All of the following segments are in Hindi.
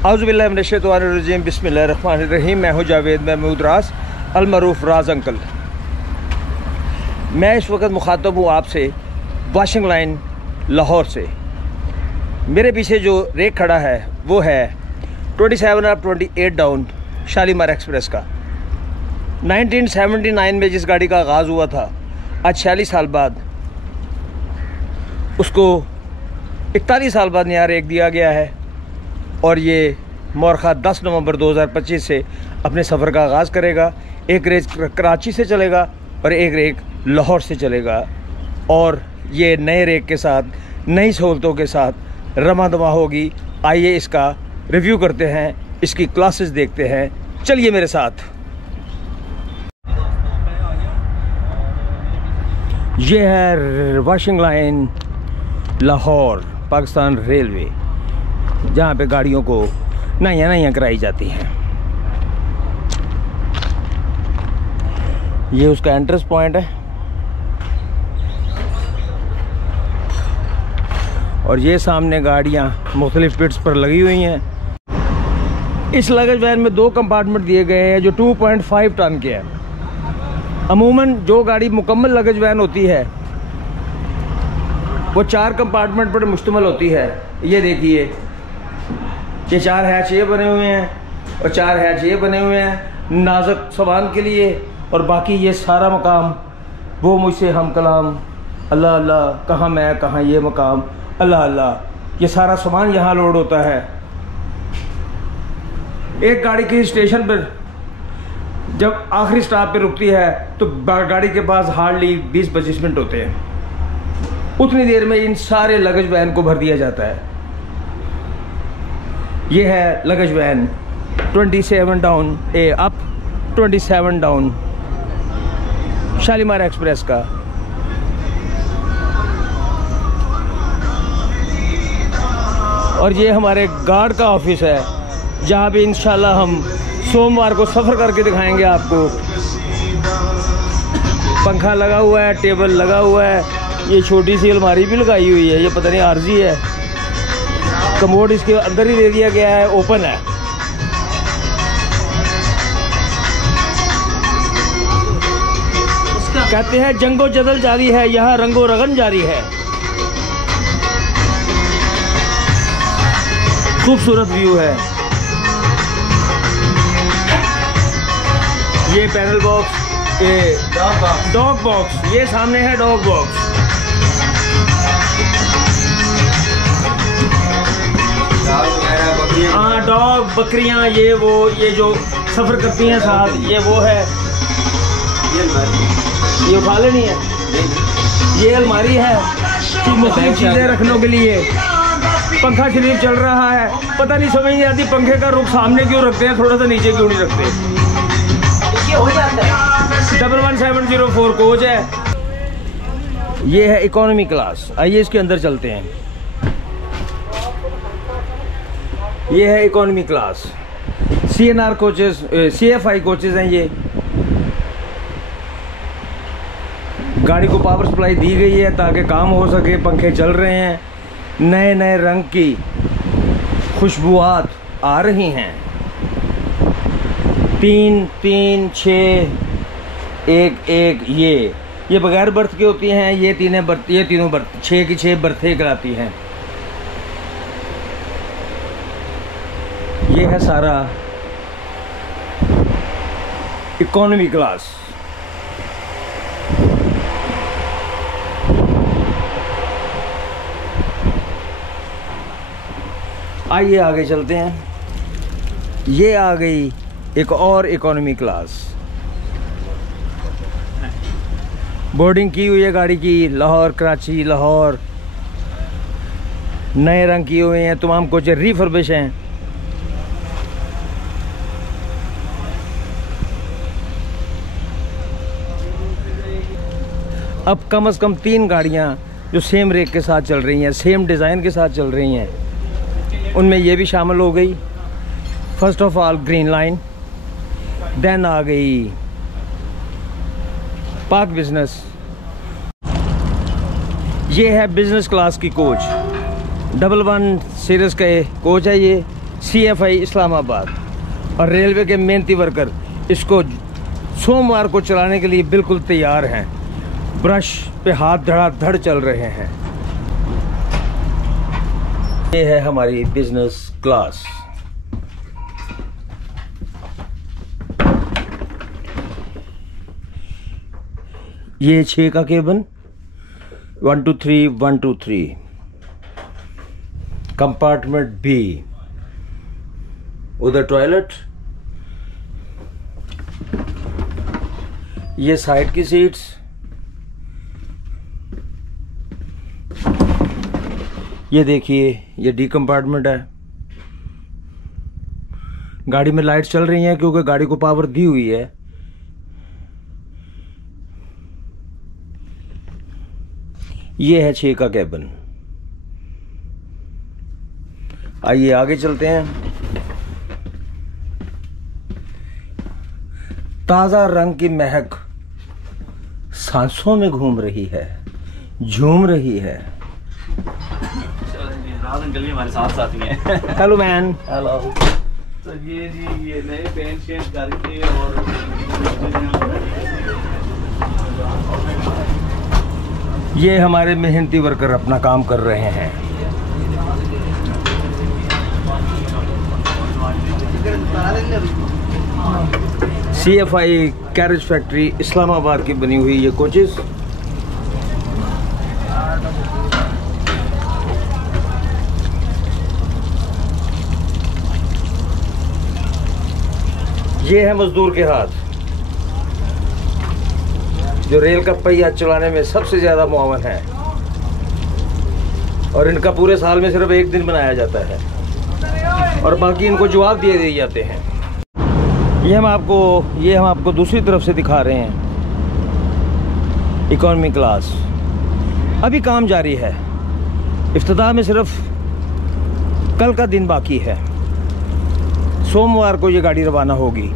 औज़ुबिल्लाहि मिनश्शैतानिर्रजीम बिस्मिल्लाहिर्रहमानिर्रहीम। मैं हूँ जावेद महमूद रास अलमरूफ राज अंकल। मैं इस वक्त मुखातब हूँ आपसे वॉशिंग लाइन लाहौर से। मेरे पीछे जो रेक खड़ा है वो है 27 अप 28 डाउन शालीमार एक्सप्रेस का। 1979 में जिस गाड़ी का आगाज़ हुआ था, आज 46 साल बाद उसको 41 साल बाद नया रेक दिया गया है और ये मोरखा 10 नवंबर 2025 से अपने सफ़र का आगाज़ करेगा। एक रेक कराची से चलेगा और एक रेक लाहौर से चलेगा और ये नए रेक के साथ नई सहूलतों के साथ रमा दमा होगी। आइए इसका रिव्यू करते हैं, इसकी क्लासेस देखते हैं, चलिए मेरे साथ। ये है washing line Lahore Pakistan railway, जहाँ पे गाड़ियों को नया कराई जाती हैं। ये उसका एंट्रेंस पॉइंट है और ये सामने गाड़ियाँ मुख्तलिफ पिट्स पर लगी हुई हैं। इस लगेज वैन में 2 कंपार्टमेंट दिए गए हैं जो 2.5 टन के हैं। अमूमन जो गाड़ी मुकम्मल लगेज वैन होती है वो 4 कंपार्टमेंट पर मुश्तमिल होती है। ये देखिए, ये 4 हैच ये बने हुए हैं और 4 हैच ये बने हुए हैं नाजुक सामान के लिए, और बाकी ये सारा मकाम वो मुझसे हम कलाम अल्लाह अल्लाह, कहाँ मैं कहाँ ये मकाम अल्लाह अल्लाह, ये सारा सामान यहाँ लोड होता है। एक गाड़ी किसी स्टेशन पर जब आखिरी स्टॉप पे रुकती है तो गाड़ी के पास हार्डली 20-25 मिनट होते हैं। उतनी देर में इन सारे लगेज वैन को भर दिया जाता है। ये है luggage van 27 down up 27 down Shalimar express का। और ये हमारे गार्ड का ऑफिस है, जहाँ पे इंशाल्लाह हम सोमवार को सफ़र करके दिखाएंगे आपको। पंखा लगा हुआ है, टेबल लगा हुआ है, ये छोटी सी अलमारी भी लगाई हुई है, ये पता नहीं आर्जी है। कमोड इसके अंदर ही दे दिया गया है, ओपन है। कहते हैं जंगो जदल जारी है, यहाँ रंगो रगन जारी है। खूबसूरत व्यू है। ये पैनल बॉक्स, ये डॉग बॉक्स, ये सामने है डॉग बॉक्स। हाँ, डॉग बकरियां, ये जो सफ़र करती हैं साथ, ये वो है। ये उठा लेनी है। ये अलमारी है कि मुख्तलिफ चीज़ें रखने के लिए। पंखा शरीफ चल रहा है, पता नहीं समझ नहीं आती पंखे का रुख सामने क्यों रखते हैं, थोड़ा सा नीचे क्यों नहीं रखते। 11704 कोच है। ये है इकोनॉमी क्लास। आइए इसके अंदर चलते हैं। ये है economy class. CNR coaches, CFI coaches हैं ये। गाड़ी को पावर सप्लाई दी गई है ताकि काम हो सके। पंखे चल रहे हैं, नए नए रंग की खुशबुआत आ रही हैं। 3-3, 6, 1-1 ये बगैर बर्थ की होती हैं। ये तीनों बर्थ 6 की 6 बर्थें कराती हैं। ये है सारा इकोनॉमी क्लास। आइए आगे चलते हैं। ये आ गई एक और इकोनॉमी क्लास। बोर्डिंग की हुई है गाड़ी की। लाहौर कराची लाहौर, नए रंग किए हुए हैं। तमाम कोच रिफर्बिश हैं। अब कम से कम 3 गाड़ियां जो सेम रेक के साथ चल रही हैं, सेम डिज़ाइन के साथ चल रही हैं, उनमें ये भी शामिल हो गई। First of all green line, then आ गई पाक बिजनेस। ये है बिजनेस क्लास की कोच, 111 सीरीज़ का कोच है ये। CFI इस्लामाबाद और रेलवे के मेहनती वर्कर इसको सोमवार को चलाने के लिए बिल्कुल तैयार हैं। ब्रश पे हाथ धड़ाधड़ चल रहे हैं। ये है हमारी बिजनेस क्लास। ये 6 का केबिन 1 2 3 1 2 3 कंपार्टमेंट B, उधर टॉयलेट। ये साइड की सीट्स। ये देखिए ये D कंपार्टमेंट है। गाड़ी में लाइट्स चल रही हैं क्योंकि गाड़ी को पावर दी हुई है। ये है 6 का केबिन। आइए आगे चलते हैं। ताजा रंग की महक सांसों में घूम रही है, झूम रही है। अंकल भी हमारे साथ साथी हैं। Hello man. हेलो। तो ये जी ये नए पेंट शेड करके और ये हमारे मेहनती वर्कर अपना काम कर रहे हैं। CFI कैरेज फैक्ट्री इस्लामाबाद की बनी हुई ये कोचेस। ये है मजदूर के हाथ जो रेल का पहिया चलाने में सबसे ज्यादा मुआवन है और इनका पूरे साल में सिर्फ एक दिन बनाया जाता है और बाकी इनको जवाब दिए जाते हैं। ये हम आपको दूसरी तरफ से दिखा रहे हैं। इकोनॉमी क्लास अभी काम जारी है। इफ्तिताह में सिर्फ कल का दिन बाकी है। सोमवार को ये गाड़ी रवाना होगी।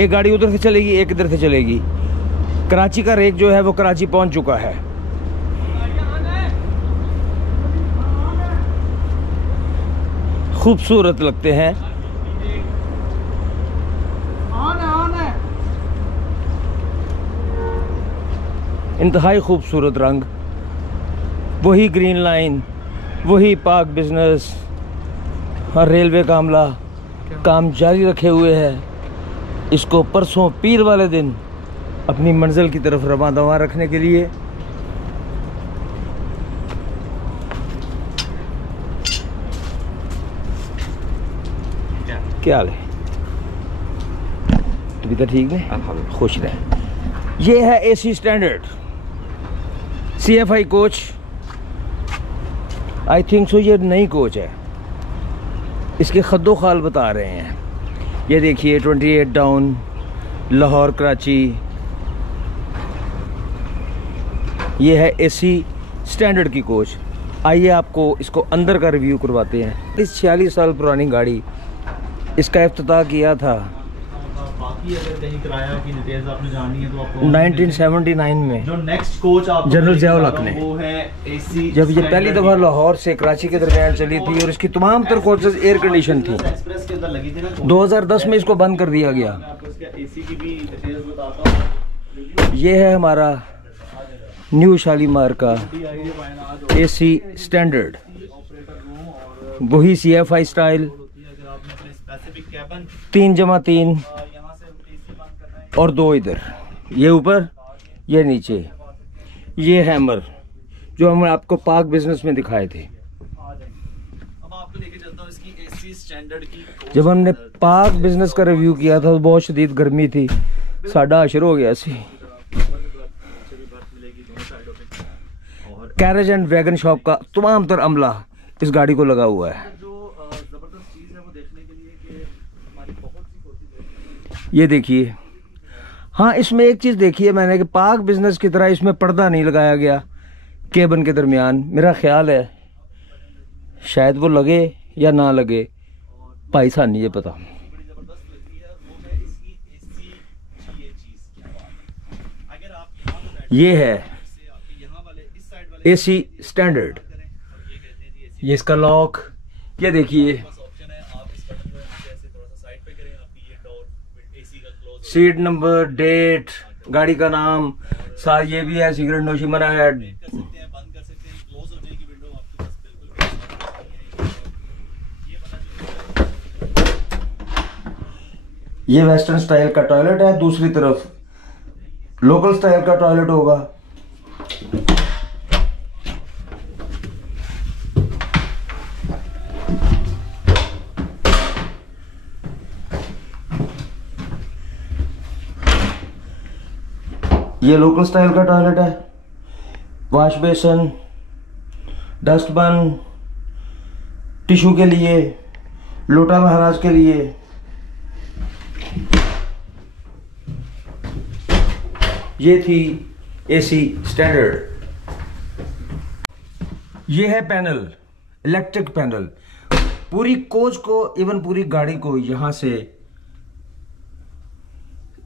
एक गाड़ी उधर से चलेगी, एक इधर से चलेगी। कराची का रेक जो है वो कराची पहुंच चुका है। खूबसूरत लगते हैं। इंतहाई खूबसूरत रंग। वही ग्रीन लाइन, वही पाक बिजनेस और रेलवे का अमला काम जारी रखे हुए है। इसको परसों पीर वाले दिन अपनी मंजिल की तरफ रवाना रखने के लिए क्या हाल है? तो भी तो ठीक है, खुश रहे। ये है AC standard CFI coach. I think so ये नई कोच है। इसके खद्दो खाल बता रहे हैं। ये देखिए 28 डाउन लाहौर कराची। ये है AC स्टैंडर्ड की कोच। आइए आपको इसको अंदर का रिव्यू करवाते हैं। इस 46 साल पुरानी गाड़ी इसका इफ्तिताह किया था बाकी अगर कहीं किराया की डिटेल्स आपने जाननी है तो आपको 1979 में जो नेक्स्ट कोच आप जनरल ज़िया उल हक ने, वो है AC जब ये पहली दफ़ा लाहौर से कराची के दरमियान चली थी और इसकी तमाम तर कोचेस एयर कंडीशन थी। एक्सप्रेस के अंदर लगी थी ना। 2010 में इसको बंद कर दिया गया। मैं आपको इसका AC की भी डिटेल्स बताता हूं। ये है हमारा न्यू शालीमार का AC स्टैंडर्ड। वही CFI स्टाइल 3x3 और 2 इधर। ये ऊपर ये नीचे। ये हैमर जो हम आपको पाक बिजनेस में दिखाए थे। अब आपको लेके चलता हूं इसकी AC स्टैंडर्ड की। जब हमने पाक बिजनेस का रिव्यू किया था तो बहुत शदीद गर्मी थी, साढ़ा अशर हो गया सी। कैरेज एंड वैगन शॉप का तमाम तर अमला इस गाड़ी को लगा हुआ है। ये देखिए। हाँ, इसमें एक चीज़ देखिए मैंने कि पाक बिजनेस की तरह इसमें पर्दा नहीं लगाया गया केबिन के दरमियान। मेरा ख्याल है शायद वो लगे या ना लगे, भाई सा नहीं ये पता। ये है AC स्टैंडर्ड। ये इसका लॉक। ये देखिए सीट नंबर, डेट, गाड़ी का नाम, साथ ये भी है सिगरेट नोशी मना है। बंद कर सकते हैं, क्लोज हो जाएगी विंडो आपके पास बिल्कुल। ये वेस्टर्न स्टाइल का टॉयलेट है, दूसरी तरफ लोकल स्टाइल का टॉयलेट होगा। ये लोकल स्टाइल का टॉयलेट है, वॉश बेसन, डस्टबिन, टिश्यू के लिए, लोटा महाराज के लिए। ये थी एसी स्टैंडर्ड। ये है पैनल, इलेक्ट्रिक पैनल। पूरी कोच को, इवन पूरी गाड़ी को यहां से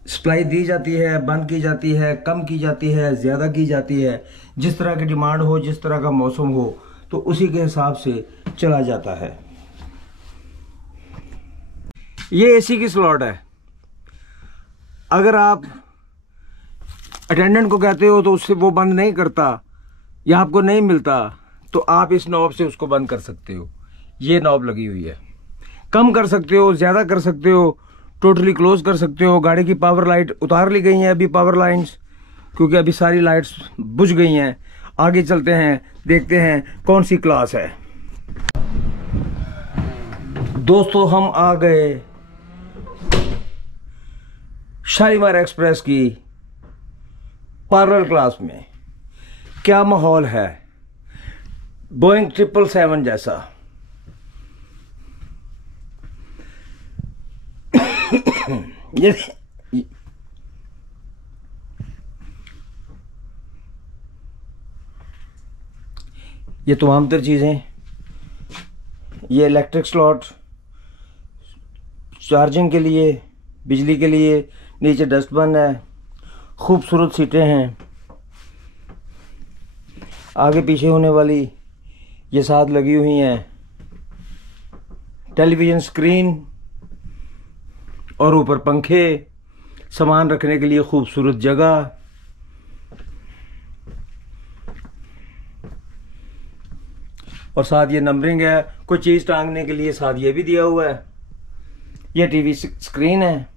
सप्लाई दी जाती है, बंद की जाती है, कम की जाती है, ज़्यादा की जाती है। जिस तरह की डिमांड हो, जिस तरह का मौसम हो, तो उसी के हिसाब से चला जाता है। ये एसी की स्लॉट है। अगर आप अटेंडेंट को कहते हो तो उससे वो बंद नहीं करता या आपको नहीं मिलता, तो आप इस नॉब से उसको बंद कर सकते हो। ये नॉब लगी हुई है। कम कर सकते हो, ज़्यादा कर सकते हो, टोटली क्लोज कर सकते हो। गाड़ी की पावर लाइट उतार ली गई हैं अभी, पावर लाइंस, क्योंकि अभी सारी लाइट्स बुझ गई हैं। आगे चलते हैं, देखते हैं कौन सी क्लास है। दोस्तों, हम आ गए शालीमार एक्सप्रेस की पार्लर क्लास में। क्या माहौल है, बोइंग 777 जैसा। ये तमाम तर चीज़ें, ये इलेक्ट्रिक स्लॉट, चार्जिंग के लिए, बिजली के लिए, नीचे डस्टबिन है, खूबसूरत सीटें हैं। आगे पीछे होने वाली ये साथ लगी हुई हैं, टेलीविज़न स्क्रीन और ऊपर पंखे, सामान रखने के लिए खूबसूरत जगह। और साथ ये नंबरिंग है, कोई चीज़ टांगने के लिए साथ ये भी दिया हुआ है। ये टीवी स्क्रीन है,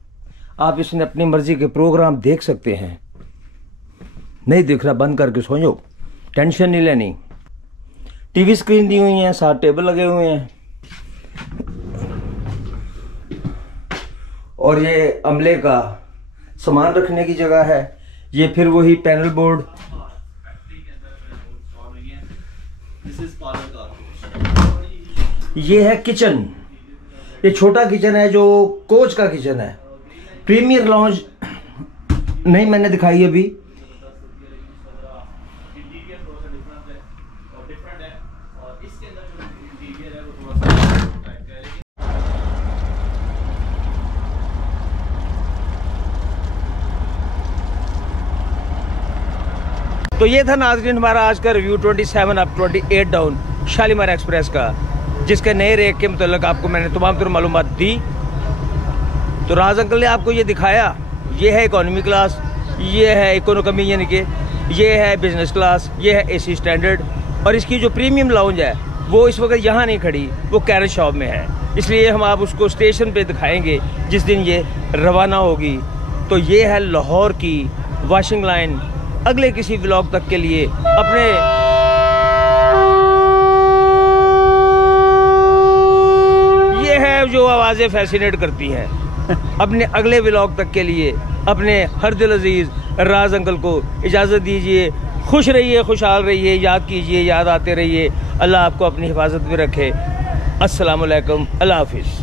आप इसमें अपनी मर्जी के प्रोग्राम देख सकते हैं। नहीं दिख रहा, बंद करके सो जाओ, टेंशन नहीं लेनी। टीवी स्क्रीन दी हुई है, साथ टेबल लगे हुए हैं। और ये अमले का सामान रखने की जगह है। ये फिर वही पैनल बोर्ड। ये है किचन। ये छोटा किचन है जो कोच का किचन है। प्रीमियर लॉन्ज नहीं मैंने दिखाई अभी। तो ये था नाज़रीन हमारा आज का review 27 up 28 down Shalimar express का, जिसके नए रेट के मुताल्लिक आपको मैंने तमाम तर मालूमात दी। तो राज अंकल ने आपको ये दिखाया। ये है इकोनॉमी क्लास, ये है इकोनॉमी यानी कि ये है बिजनेस क्लास, ये है एसी स्टैंडर्ड। और इसकी जो प्रीमियम लाउंज है वो इस वक्त यहाँ नहीं खड़ी, वो कैरेज शॉप में है। इसलिए हम आप उसको स्टेशन पे दिखाएंगे जिस दिन ये रवाना होगी। तो ये है लाहौर की वॉशिंग लाइन। अगले किसी व्लॉग तक के लिए अपने ये है जो आवाज़ें फैसिनेट करती हैं। अपने अगले व्लॉग तक के लिए अपने हर दिल अजीज राज अंकल को इजाज़त दीजिए। खुश रहिए, खुशहाल रहिए, याद कीजिए, याद आते रहिए। अल्लाह आपको अपनी हिफाजत में रखे। अस्सलामु अलैकुम, अल्लाह हाफिज़।